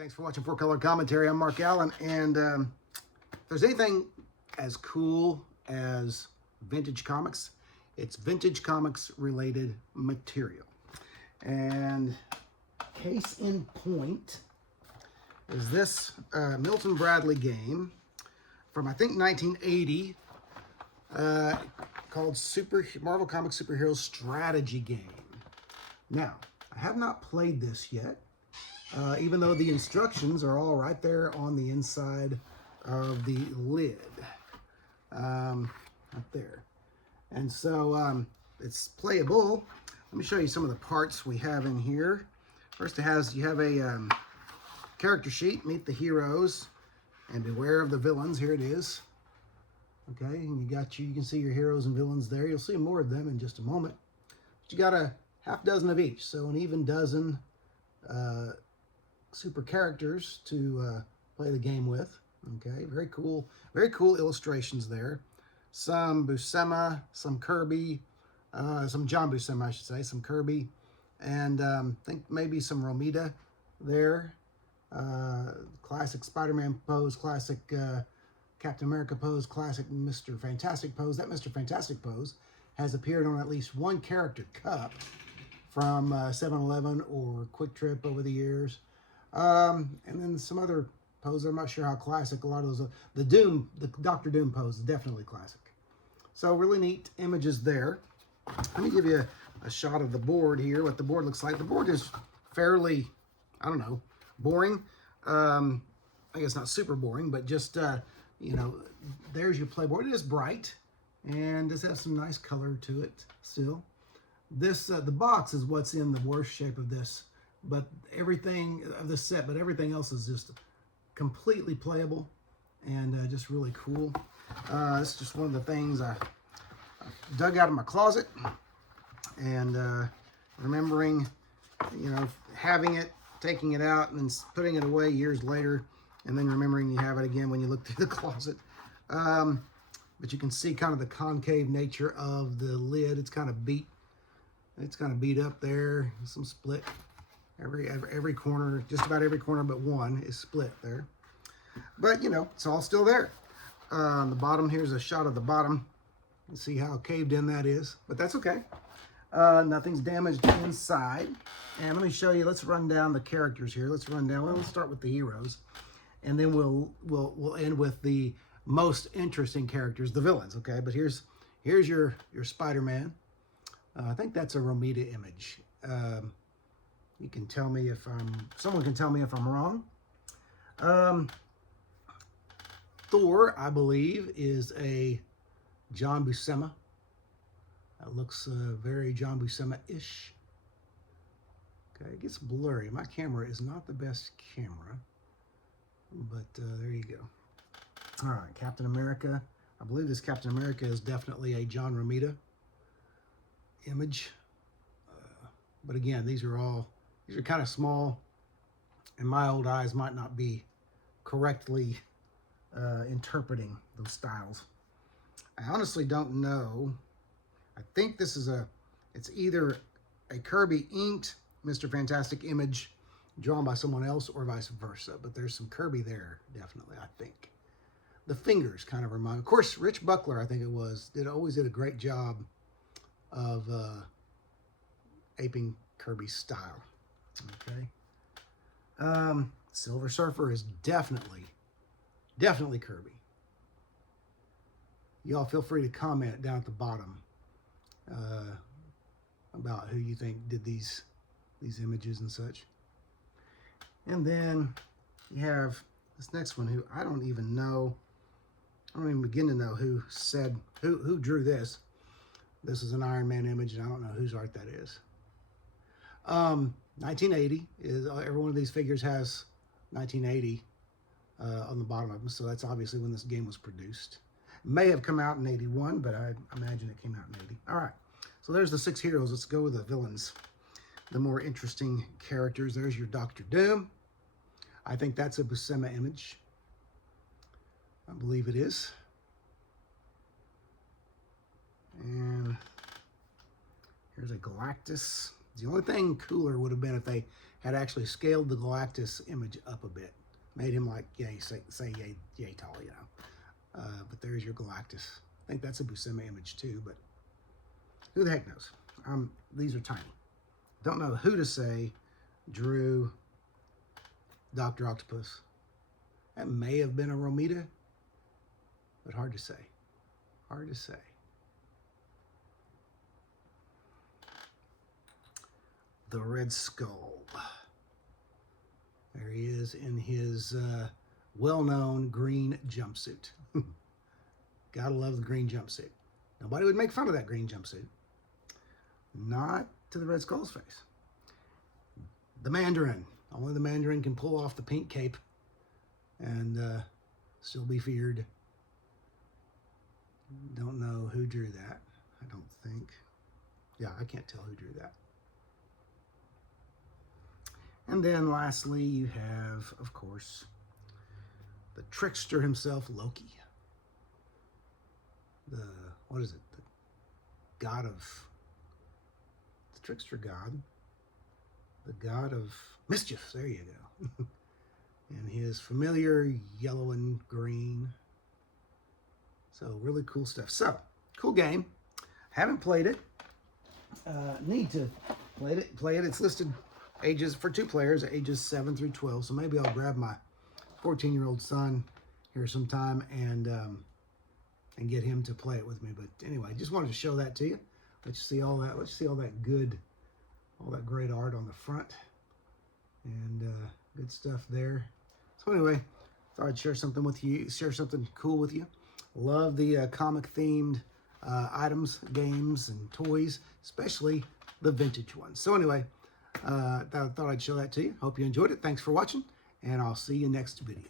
Thanks for watching 4Color Commentary. I'm Mark Allen, and if there's anything as cool as vintage comics, it's vintage comics related material. And case in point is this Milton Bradley game from, I think, 1980, called Marvel Comics Superhero Strategy Game. Now, I have not played this yet, even though the instructions are all right there on the inside of the lid, right there. And so it's playable. Let me show you some of the parts we have in here. First, you have a character sheet, meet the heroes, and beware of the villains. Here it is. Okay, and you can see your heroes and villains there. You'll see more of them in just a moment. But you got a half dozen of each, so an even dozen super characters to play the game with. Okay, very cool illustrations there. Some Buscema, some Kirby, some John Buscema, I should say, some Kirby, and I think maybe some Romita there. Classic Spider-Man pose, classic Captain America pose, classic Mr. Fantastic pose. That Mr. Fantastic pose has appeared on at least one character cup from 7-Eleven or Quick Trip over the years. And then some other poses. I'm not sure how classic a lot of those are. The Dr. Doom pose is definitely classic. So really neat images there. Let me give you a shot of the board here, what the board looks like. The board is fairly, I don't know, boring. I guess not super boring, but just, you know, there's your playboard. It is bright and does have some nice color to it still. This, the box is what's in the worst shape of this, but everything of this set, but everything else is just completely playable and just really cool. It's just one of the things I dug out of my closet and remembering, you know, having it, taking it out, and then putting it away years later, and then remembering you have it again when you look through the closet. But you can see kind of the concave nature of the lid. It's kind of beat. It's kind of beat up there. Some split. Every corner, just about every corner but one is split there. But, you know, it's all still there. On the bottom, here's a shot of the bottom. You can see how caved in that is, but that's okay. Nothing's damaged inside. And let me show you, let's run down the characters here. Let's start with the heroes. And then we'll end with the most interesting characters, the villains, okay? But here's your Spider-Man. I think that's a Romita image. You can tell me if someone can tell me if I'm wrong. Thor, I believe, is a John Buscema. That looks very John Buscema-ish. Okay, it gets blurry. My camera is not the best camera, but there you go. All right, Captain America. I believe this Captain America is definitely a John Romita image. But again, these are kind of small, and my old eyes might not be correctly interpreting those styles. I honestly don't know. I think this is it's either a Kirby inked Mr. Fantastic image drawn by someone else or vice versa, but there's some Kirby there, definitely, I think. The fingers kind of remind, of course, Rich Buckler, I think it was, always did a great job of aping Kirby's style. Okay. Silver Surfer is definitely Kirby. Y'all feel free to comment down at the bottom about who you think did these images and such. And then you have this next one, who I don't even begin to know who drew this. This is an Iron Man image, and I don't know whose art that is. 1980 is, every one of these figures has 1980 on the bottom of them, so that's obviously when this game was produced. It may have come out in 81, but I imagine it came out in 80. All right, so there's the 6 heroes. Let's go with the villains, the more interesting characters. There's your Dr. Doom. I think that's a Buscema image. I believe it is. And here's a Galactus. The only thing cooler would have been if they had actually scaled the Galactus image up a bit, made him like yay, say yay tall, you know. But there's your Galactus. I think that's a Buscema image too, but who the heck knows? These are tiny. Don't know who to say drew Dr. Octopus. That may have been a Romita, but hard to say. Hard to say. The Red Skull. There he is in his well-known green jumpsuit. Gotta love the green jumpsuit. Nobody would make fun of that green jumpsuit. Not to the Red Skull's face. The Mandarin. Only the Mandarin can pull off the pink cape and still be feared. Don't know who drew that. I don't think. Yeah, I can't tell who drew that. And then lastly, you have, of course, the trickster himself, Loki. What is it? The god of, the trickster god. The god of mischief. There you go. And his familiar yellow and green. So really cool stuff. So, cool game. Haven't played it. Need to play it. It's listed ages for 2 players, ages 7 through 12. So maybe I'll grab my 14-year-old son here sometime and get him to play it with me. But anyway, just wanted to show that to you. Let you see all that. Let's see all that great art on the front, and good stuff there. So anyway, thought I'd share something with you. Share something cool with you. Love the comic-themed items, games, and toys, especially the vintage ones. So anyway, thought I'd show that to you. Hope you enjoyed it. Thanks for watching, and I'll see you next video.